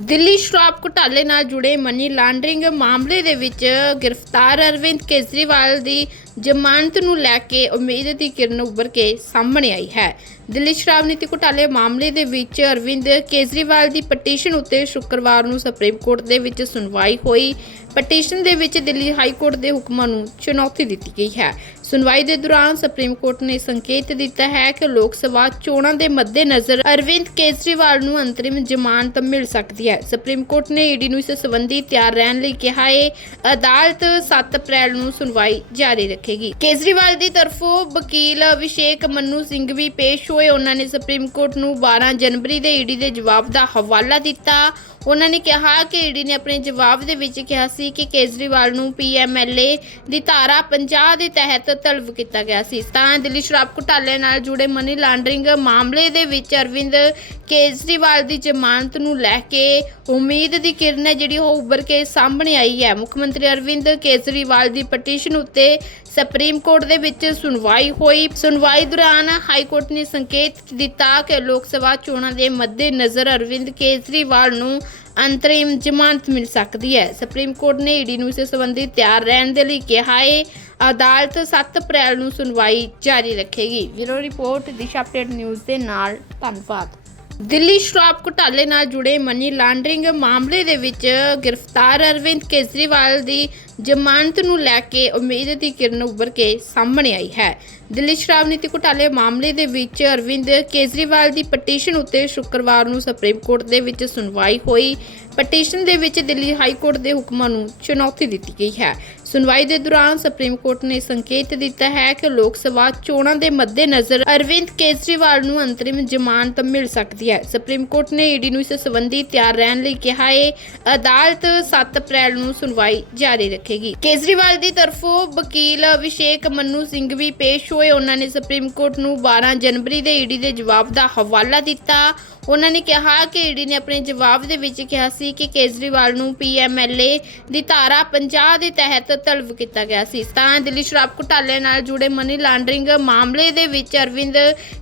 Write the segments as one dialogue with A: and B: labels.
A: ਦਿੱਲੀ ਸ਼ਰਾਬ ਘੁਟਾਲੇ ਨਾਲ ਜੁੜੇ ਮਨੀ ਲਾਂਡਰਿੰਗ ਮਾਮਲੇ ਦੇ ਵਿੱਚ ਗ੍ਰਿਫਤਾਰ ਅਰਵਿੰਦ ਕੇਜਰੀਵਾਲ ਦੀ ਜ਼ਮਾਨਤ ਨੂੰ ਲੈ ਕੇ ਉਮੀਦ ਦੀ ਕਿਰਨ ਉੱਭਰ ਕੇ ਸਾਹਮਣੇ ਆਈ ਹੈ। ਦਿੱਲੀ ਸ਼ਰਾਬ ਨੀਤੀ ਘੁਟਾਲੇ ਮਾਮਲੇ ਦੇ ਵਿੱਚ ਅਰਵਿੰਦ ਕੇਜਰੀਵਾਲ ਦੀ ਪਟੀਸ਼ਨ ਉੱਤੇ ਸ਼ੁੱਕਰਵਾਰ ਨੂੰ ਸੁਪਰੀਮ ਕੋਰਟ ਦੇ ਵਿੱਚ ਸੁਣਵਾਈ ਹੋਈ। ਪਟੀਸ਼ਨ ਦੇ ਵਿੱਚ ਦਿੱਲੀ ਹਾਈ ਕੋਰਟ ਦੇ ਹੁਕਮਾਂ ਨੂੰ ਚੁਣੌਤੀ ਦਿੱਤੀ ਗਈ ਹੈ। ਸੁਣਵਾਈ ਦੇ ਦੌਰਾਨ ਸੁਪਰੀਮ ਕੋਰਟ ਨੇ ਸੰਕੇਤ ਦਿੱਤਾ ਹੈ ਕਿ ਲੋਕ ਸਭਾ ਚੋਣਾਂ ਦੇ ਮੱਦੇਨਜ਼ਰ ਅਰਵਿੰਦ ਕੇਜਰੀਵਾਲ ਨੂੰ ਅੰਤਰਿਮ ਜ਼ਮਾਨਤ ਮਿਲ ਸਕਦੀ ਹੈ। ਸੁਪਰੀਮ ਕੋਰਟ ਨੇ ਈਡੀ ਨੂੰ ਇਸ ਸੰਬੰਧੀ ਤਿਆਰ ਰਹਿਣ ਲਈ ਕਿਹਾ ਹੈ, ਅਦਾਲਤ 7 ਅਪ੍ਰੈਲ ਨੂੰ ਸੁਣਵਾਈ ਜਾਰੀ ਰੱਖੇਗੀ। ਕੇਜਰੀਵਾਲ ਦੀ ਤਰਫੋਂ ਵਕੀਲ ਅਭਿਸ਼ੇਕ ਮੰਨੂ ਸਿੰਘ ਵੀ ਪੇਸ਼ ਹੋਏ। ਉਹਨਾਂ ਨੇ ਸੁਪਰੀਮ ਕੋਰਟ ਨੂੰ 12 ਜਨਵਰੀ ਦੇ ਈਡੀ ਦੇ ਜਵਾਬ ਦਾ ਹਵਾਲਾ ਦਿੱਤਾ। ਉਹਨਾਂ ਨੇ ਕਿਹਾ ਕਿ ਈਡੀ ਨੇ ਆਪਣੇ ਜਵਾਬ ਦੇ ਵਿੱਚ ਕਿਹਾ ਸੀ ਕਿ ਕੇਜਰੀਵਾਲ ਨੂੰ ਪੀਐਮਐਲਏ ਦੀ ਧਾਰਾ 50 ਦੇ ਤਹਿਤ ਤਲਬ ਕੀਤਾ ਗਿਆ ਸੀ। ਤਾਂ ਦਿੱਲੀ ਸ਼ਰਾਬ ਘੁਟਾਲੇ ਨਾਲ ਜੁੜੇ ਮਨੀ ਲਾਂਡਰਿੰਗ ਮਾਮਲੇ ਦੇ ਵਿੱਚ ਅਰਵਿੰਦ ਕੇਜਰੀਵਾਲ ਦੀ ਜ਼ਮਾਨਤ ਨੂੰ ਲੈ ਕੇ ਉਮੀਦ ਦੀ ਕਿਰਨ ਹੈ, ਜਿਹੜੀ ਉਹ ਉੱਭਰ ਕੇ ਸਾਹਮਣੇ ਆਈ ਹੈ। ਮੁੱਖ ਮੰਤਰੀ ਅਰਵਿੰਦ ਕੇਜਰੀਵਾਲ ਦੀ ਪਟੀਸ਼ਨ ਉੱਤੇ ਸੁਪਰੀਮ ਕੋਰਟ ਦੇ ਵਿੱਚ ਸੁਣਵਾਈ ਹੋਈ। ਸੁਣਵਾਈ ਦੌਰਾਨ ਹਾਈ ਕੋਰਟ ਨੇ ਸੰਕੇਤ ਦਿੱਤਾ ਕਿ ਲੋਕ ਸਭਾ ਚੋਣਾਂ ਦੇ ਮੱਦੇਨਜ਼ਰ ਅਰਵਿੰਦ ਕੇਜਰੀਵਾਲ ਨੂੰ ਅੰਤਰਿਮ ਜ਼ਮਾਨਤ ਮਿਲ ਸਕਦੀ ਹੈ। ਸੁਪਰੀਮ ਕੋਰਟ ਨੇ ਈਡੀ ਨੂੰ ਇਸ ਸੰਬੰਧੀ ਤਿਆਰ ਰਹਿਣ ਦੇ ਲਈ ਕਿਹਾ ਹੈ। ਅਦਾਲਤ 7 ਅਪ੍ਰੈਲ ਨੂੰ ਸੁਣਵਾਈ ਜਾਰੀ ਰੱਖੇਗੀ। Bureau report, Disha update news ਦੇ ਨਾਲ ਧੰਨਵਾਦ। ਦਿੱਲੀ ਸ਼ਰਾਬ ਘੁਟਾਲੇ ਨਾਲ ਜੁੜੇ ਮਨੀ ਲਾਂਡਰਿੰਗ ਮਾਮਲੇ ਦੇ ਵਿੱਚ ਗ੍ਰਿਫਤਾਰ ਅਰਵਿੰਦ ਕੇਜਰੀਵਾਲ ਦੀ ਜ਼ਮਾਨਤ ਨੂੰ ਲੈ ਕੇ ਉਮੀਦ ਦੀ ਕਿਰਨ ਉੱਭਰ ਕੇ ਸਾਹਮਣੇ ਆਈ ਹੈ। ਦਿੱਲੀ ਸ਼ਰਾਬ ਨੀਤੀ ਘੁਟਾਲੇ ਮਾਮਲੇ ਦੇ ਵਿੱਚ ਅਰਵਿੰਦ ਕੇਜਰੀਵਾਲ ਦੀ ਪਟੀਸ਼ਨ ਉੱਤੇ ਸ਼ੁੱਕਰਵਾਰ ਨੂੰ ਸੁਪਰੀਮ ਕੋਰਟ ਦੇ ਵਿੱਚ ਸੁਣਵਾਈ ਹੋਈ। ਪਟੀਸ਼ਨ ਦੇ ਵਿੱਚ ਦਿੱਲੀ ਹਾਈ ਕੋਰਟ ਦੇ ਹੁਕਮਾਂ ਨੂੰ ਚੁਣੌਤੀ ਦਿੱਤੀ ਗਈ ਹੈ। ਸੁਣਵਾਈ ਦੇ ਦੌਰਾਨ ਸੁਪਰੀਮ ਕੋਰਟ ਨੇ ਸੰਕੇਤ ਦਿੱਤਾ ਹੈ ਕਿ ਲੋਕ ਸਭਾ ਚੋਣਾਂ ਦੇ ਮੱਦੇਨਜ਼ਰ ਅਰਵਿੰਦ ਕੇਜਰੀਵਾਲ ਨੂੰ ਅੰਤਰਿਮ ਜ਼ਮਾਨਤ ਮਿਲ ਸਕਦੀ ਹੈ। ਸੁਪਰੀਮ ਕੋਰਟ ਨੇ ਈਡੀ ਨੂੰ ਇਸ ਸੰਬੰਧੀ ਤਿਆਰ ਰਹਿਣ ਲਈ ਕਿਹਾ ਹੈ, ਅਦਾਲਤ 7 ਅਪ੍ਰੈਲ ਨੂੰ ਸੁਣਵਾਈ ਜਾਰੀ ਰੱਖੇਗੀ। ਕੇਜਰੀਵਾਲ ਦੀ ਤਰਫੋਂ ਵਕੀਲ ਅਭਿਸ਼ੇਕ ਮੰਨੂ ਸਿੰਘ ਵੀ ਪੇਸ਼ ਹੋਏ। ਉਹਨਾਂ ਨੇ ਸੁਪਰੀਮ ਕੋਰਟ ਨੂੰ 12 ਜਨਵਰੀ ਦੇ ਈਡੀ ਦੇ ਜਵਾਬ ਦਾ ਹਵਾਲਾ ਦਿੱਤਾ। ਉਹਨਾਂ ਨੇ ਕਿਹਾ ਕਿ ਈਡੀ ਨੇ ਆਪਣੇ ਜਵਾਬ ਦੇ ਵਿੱਚ ਕਿਹਾ ਸੀ ਕਿ ਕੇਜਰੀਵਾਲ ਨੂੰ ਪੀਐਮਐਲਏ ਦੀ ਧਾਰਾ 50 ਦੇ ਤਹਿਤ ਤਲਬ ਕੀਤਾ ਗਿਆ ਸੀ। ਤਾਂ ਦਿੱਲੀ ਸ਼ਰਾਬ ਘੁਟਾਲੇ ਨਾਲ ਜੁੜੇ ਮਨੀ ਲਾਂਡਰਿੰਗ ਮਾਮਲੇ ਦੇ ਵਿੱਚ ਅਰਵਿੰਦ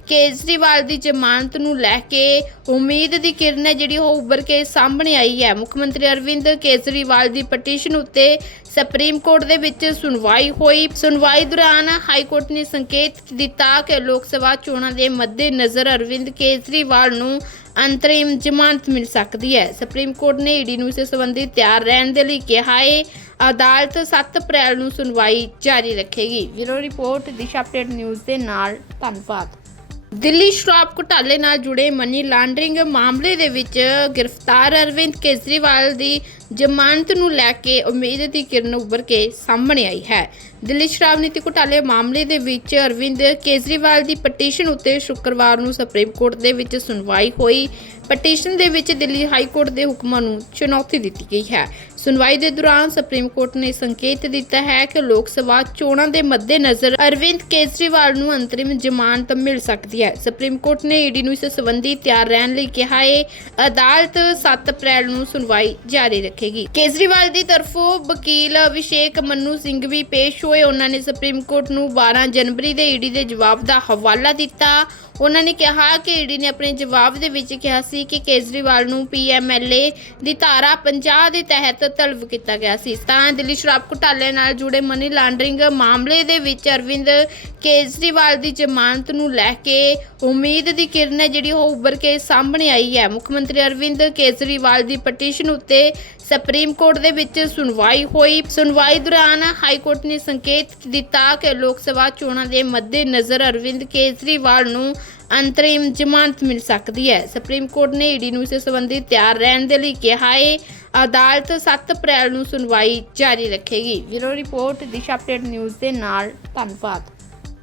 A: ਕੇਜਰੀਵਾਲ ਦੀ ਜ਼ਮਾਨਤ ਨੂੰ ਲੈ ਕੇ ਉਮੀਦ ਦੀ ਕਿਰਨ ਹੈ, ਜਿਹੜੀ ਉਹ ਉੱਭਰ ਕੇ ਸਾਹਮਣੇ ਆਈ ਹੈ। ਮੁੱਖ ਮੰਤਰੀ ਅਰਵਿੰਦ ਕੇਜਰੀਵਾਲ ਦੀ ਪਟੀਸ਼ਨ ਉੱਤੇ ਸੁਪਰੀਮ ਕੋਰਟ ਦੇ ਵਿੱਚ ਸੁਣਵਾਈ ਹੋਈ। ਸੁਣਵਾਈ ਦੌਰਾਨ ਹਾਈ ਕੋਰਟ ਨੇ ਸੰਕੇਤ ਦਿੱਤਾ ਕਿ ਲੋਕ ਸਭਾ ਚੋਣਾਂ ਦੇ ਮੱਦੇਨਜ਼ਰ ਅਰਵਿੰਦ ਕੇਜਰੀਵਾਲ ਨੂੰ ਅੰਤਰਿਮ ਜ਼ਮਾਨਤ ਮਿਲ ਸਕਦੀ ਹੈ। ਸੁਪਰੀਮ ਕੋਰਟ ਨੇ ਈਡੀ ਨੂੰ ਇਸ ਸੰਬੰਧੀ ਤਿਆਰ ਰਹਿਣ ਦੇ ਲਈ ਕਿਹਾ ਹੈ। ਅਦਾਲਤ 7 ਅਪ੍ਰੈਲ ਨੂੰ ਸੁਣਵਾਈ ਜਾਰੀ ਰੱਖੇਗੀ। Bureau report, Disha update news ਦੇ ਨਾਲ ਧੰਨਵਾਦ। ਦਿੱਲੀ ਸ਼ਰਾਬ ਘੁਟਾਲੇ ਨਾਲ ਜੁੜੇ ਮਨੀ ਲਾਂਡਰਿੰਗ ਮਾਮਲੇ ਦੇ ਵਿੱਚ ਗ੍ਰਿਫਤਾਰ ਅਰਵਿੰਦ ਕੇਜਰੀਵਾਲ ਦੀ ਜ਼ਮਾਨਤ ਨੂੰ ਲੈ ਕੇ ਉਮੀਦ ਦੀ ਕਿਰਨ ਉੱਭਰ ਕੇ ਸਾਹਮਣੇ ਆਈ ਹੈ। ਦਿੱਲੀ ਸ਼ਰਾਬ ਨੀਤੀ ਘੁਟਾਲੇ ਮਾਮਲੇ ਦੇ ਵਿੱਚ ਅਰਵਿੰਦ ਕੇਜਰੀਵਾਲ ਦੀ ਪਟੀਸ਼ਨ ਉੱਤੇ ਸ਼ੁੱਕਰਵਾਰ ਨੂੰ ਸੁਪਰੀਮ ਕੋਰਟ ਦੇ ਵਿੱਚ ਸੁਣਵਾਈ ਹੋਈ। ਪਟੀਸ਼ਨ ਦੇ ਵਿੱਚ ਦਿੱਲੀ ਹਾਈ ਕੋਰਟ ਦੇ ਹੁਕਮਾਂ ਨੂੰ ਚੁਣੌਤੀ ਦਿੱਤੀ ਗਈ ਹੈ। ਸੁਣਵਾਈ ਦੇ ਦੌਰਾਨ ਸੁਪਰੀਮ ਕੋਰਟ ਨੇ ਸੰਕੇਤ ਦਿੱਤਾ ਹੈ ਕਿ ਲੋਕ ਸਭਾ ਚੋਣਾਂ ਦੇ ਮੱਦੇਨਜ਼ਰ ਅਰਵਿੰਦ ਕੇਜਰੀਵਾਲ ਨੂੰ ਅੰਤਰਿਮ ਜ਼ਮਾਨਤ ਮਿਲ ਸਕਦੀ ਹੈ। ਸੁਪਰੀਮ ਕੋਰਟ ਨੇ ਈਡੀ ਨੂੰ ਇਸ ਸੰਬੰਧੀ ਤਿਆਰ ਰਹਿਣ ਲਈ ਕਿਹਾ ਹੈ, ਅਦਾਲਤ 7 ਅਪ੍ਰੈਲ ਨੂੰ ਸੁਣਵਾਈ ਜਾਰੀ ਰੱਖੇਗੀ। ਕੇਜਰੀਵਾਲ ਦੀ ਤਰਫੋਂ ਵਕੀਲ ਅਭਿਸ਼ੇਕ ਮੰਨੂ ਸਿੰਘ ਵੀ ਪੇਸ਼ ਹੋਏ। ਉਹਨਾਂ ਨੇ ਸੁਪਰੀਮ ਕੋਰਟ ਨੂੰ 12 ਜਨਵਰੀ ਦੇ ਈਡੀ ਦੇ ਜਵਾਬ ਦਾ ਹਵਾਲਾ ਦਿੱਤਾ। ਉਹਨਾਂ ਨੇ ਕਿਹਾ ਕਿ ਈਡੀ ਨੇ ਆਪਣੇ ਜਵਾਬ ਦੇ ਵਿੱਚ ਕਿਹਾ ਸੀ ਕਿ ਕੇਜਰੀਵਾਲ ਨੂੰ ਪੀਐਮਐਲਏ ਦੀ ਧਾਰਾ 50 ਦੇ ਤਹਿਤ ਤਲਬ ਕੀਤਾ ਗਿਆ ਸੀ। ਤਾਂ ਦਿੱਲੀ ਸ਼ਰਾਬ ਘੁਟਾਲੇ ਨਾਲ ਜੁੜੇ ਮਨੀ ਲਾਂਡਰਿੰਗ ਮਾਮਲੇ ਦੇ ਵਿੱਚ ਅਰਵਿੰਦ ਕੇਜਰੀਵਾਲ ਦੀ ਜ਼ਮਾਨਤ ਨੂੰ ਲੈ ਕੇ ਉਮੀਦ ਦੀ ਕਿਰਨ ਹੈ, ਜਿਹੜੀ ਉਹ ਉੱਭਰ ਕੇ ਸਾਹਮਣੇ ਆਈ ਹੈ। ਮੁੱਖ ਮੰਤਰੀ ਅਰਵਿੰਦ ਕੇਜਰੀਵਾਲ ਦੀ ਪਟੀਸ਼ਨ ਉੱਤੇ ਸੁਪਰੀਮ ਕੋਰਟ ਦੇ ਵਿੱਚ ਸੁਣਵਾਈ ਹੋਈ। ਸੁਣਵਾਈ ਦੌਰਾਨ ਹਾਈ ਕੋਰਟ ਨੇ ਸੰਕੇਤ ਦਿੱਤਾ ਕਿ ਲੋਕ ਸਭਾ ਚੋਣਾਂ ਦੇ ਮੱਦੇਨਜ਼ਰ ਅਰਵਿੰਦ ਕੇਜਰੀਵਾਲ ਨੂੰ ਅੰਤਰਿਮ ਜ਼ਮਾਨਤ ਮਿਲ ਸਕਦੀ ਹੈ। ਸੁਪਰੀਮ ਕੋਰਟ ਨੇ ਈਡੀ ਨੂੰ ਇਸ ਸੰਬੰਧੀ ਤਿਆਰ ਰਹਿਣ ਦੇ ਲਈ ਕਿਹਾ ਹੈ ਅਦਾਲਤ 7 ਅਪ੍ਰੈਲ ਨੂੰ ਸੁਣਵਾਈ ਜਾਰੀ ਰੱਖੇਗੀ। Bureau report Disha update news ਦੇ ਨਾਲ, ਧੰਨਵਾਦ।